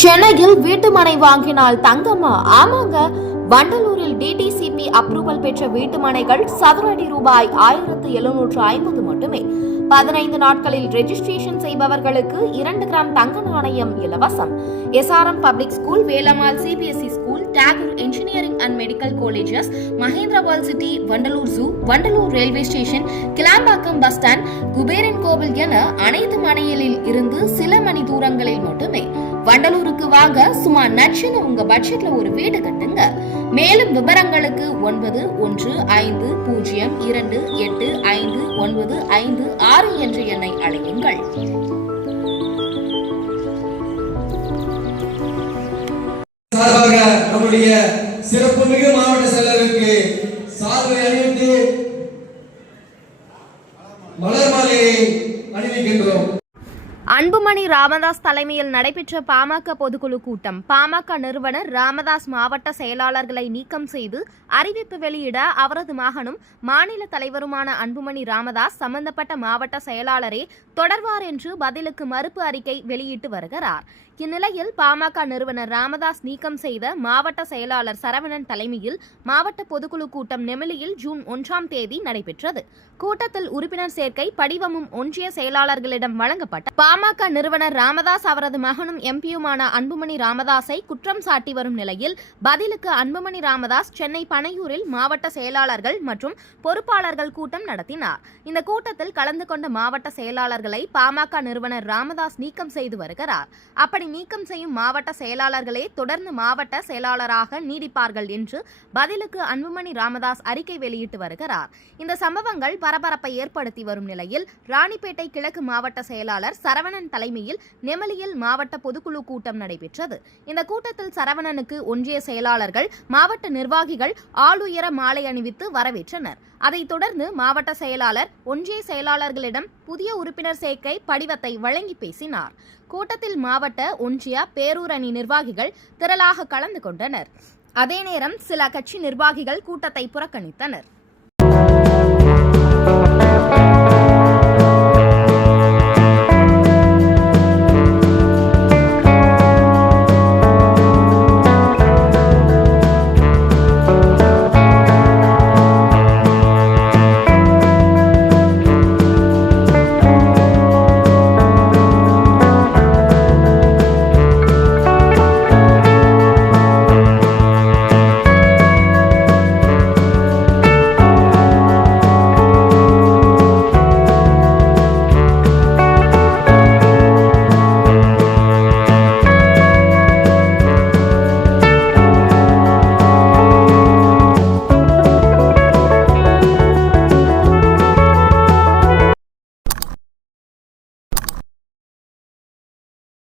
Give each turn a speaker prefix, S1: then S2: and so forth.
S1: சென்னையில் வீட்டுமனை வாங்கினால் தங்கம்மா ஆமாங்க. வண்டலூரில் டிடிசிபி அப்ரூவல் பெற்ற வீட்டுமனைகள் சதுர அடி ரூபாய் ஆயிரத்து எழுநூற்று ஐம்பது மட்டுமே. பதினைந்து நாட்களில் ரெஜிஸ்ட்ரேஷன் செய்பவர்களுக்கு இரண்டு கிராம் தங்க நாணயம் இலவசம். SRM public school Velammal CBSE school Tagore engineering and medical colleges மகேந்திரபால் city Vandalur zoo Vandalur railway station Kilambakkam bus stand Kuberan கோவில் என அனைத்து மனைகளில் இருந்து சில மணி தூரங்களில் மட்டுமே. வண்டலூருக்கு வாங்க சுமார் நச்சுன்னு உங்க பட்ஜெட்ல ஒரு வீடு கட்டுங்க. மேலும் விவரங்களுக்கு ஒன்பது ஒன்று ஐந்து பூஜ்ஜியம் இரண்டு எட்டு ஐந்து ஒன்பது ஐந்து ஆறு என்ற எண்ணை அழையுங்கள்.
S2: சார்பாக நம்முடைய சிறப்புமிகு மாவட்ட செயலருக்கு சார்பை அணிவித்து மலர் மாலையை அணிவிக்கின்றோம்.
S1: அன்புமணி ராமதாஸ் தலைமையில் நடைபெற்ற பாமக பொதுக்குழு கூட்டம். பாமக நிறுவனர் ராமதாஸ் மாவட்ட செயலாளர்களை நீக்கம் செய்து அறிவிப்பு வெளியிட அவரது மகனும் மாநில தலைவருமான அன்புமணி ராமதாஸ் சம்பந்தப்பட்ட மாவட்ட செயலாளரே தொடர்வார் என்று பதிலுக்கு மறுப்பு அறிக்கை வெளியிட்டு வருகிறார். இந்நிலையில் பாமக நிறுவனர் ராமதாஸ் நீக்கம் செய்த மாவட்ட செயலாளர் சரவணன் தலைமையில் மாவட்ட பொதுக்குழு கூட்டம் நெமிலியில் ஜூன் ஒன்றாம் தேதி நடைபெற்றது. கூட்டத்தில் உறுப்பினர் சேர்க்கை படிவமும் ஒன்றிய செயலாளர்களிடம் வழங்கப்பட்ட பாமக நிறுவனர் ராமதாஸ் அவரது மகனும் எம்பியுமான அன்புமணி ராமதாஸை குற்றம் சாட்டி வரும் நிலையில் பதிலுக்கு அன்புமணி ராமதாஸ் சென்னை பனையூரில் மாவட்ட செயலாளர்கள் மற்றும் பொறுப்பாளர்கள் கூட்டம் நடத்தினார். இந்த கூட்டத்தில் கலந்து கொண்ட மாவட்ட செயலாளர்களை பாமக நிறுவனர் ராமதாஸ் நீக்கம் செய்து வருகிறார். அப்படி நீக்கம் செய்யும் மாவட்ட செயலாளர்களே தொடர்ந்து மாவட்ட செயலாளராக நீடிப்பார்கள் என்று பதிலுக்கு அன்புமணி ராமதாஸ் அறிக்கை வெளியிட்டு வருகிறார். இந்த சம்பவங்கள் பரபரப்பை ஏற்படுத்தி வரும் நிலையில் ராணிப்பேட்டை கிழக்கு மாவட்ட செயலாளர் சரவண சரவணன் தலைமையில் நெமலியில் மாவட்ட பொதுக்குழு கூட்டம் நடைபெற்றது. இந்த கூட்டத்தில் சரவணனுக்கு ஒன்றிய செயலாளர்கள் மாவட்ட நிர்வாகிகள் ஆளுயர மாலை அணிவித்து வரவேற்றனர். அதைத் தொடர்ந்து மாவட்ட செயலாளர் ஒன்றிய செயலாளர்களிடம் புதிய உறுப்பினர் சேர்க்கை படிவத்தை வழங்கி பேசினார். கூட்டத்தில் மாவட்ட ஒன்றிய பேரூர் அணி நிர்வாகிகள் திரளாக கலந்து கொண்டனர். அதே நேரம் சில கட்சி நிர்வாகிகள் கூட்டத்தை புறக்கணித்தனர்.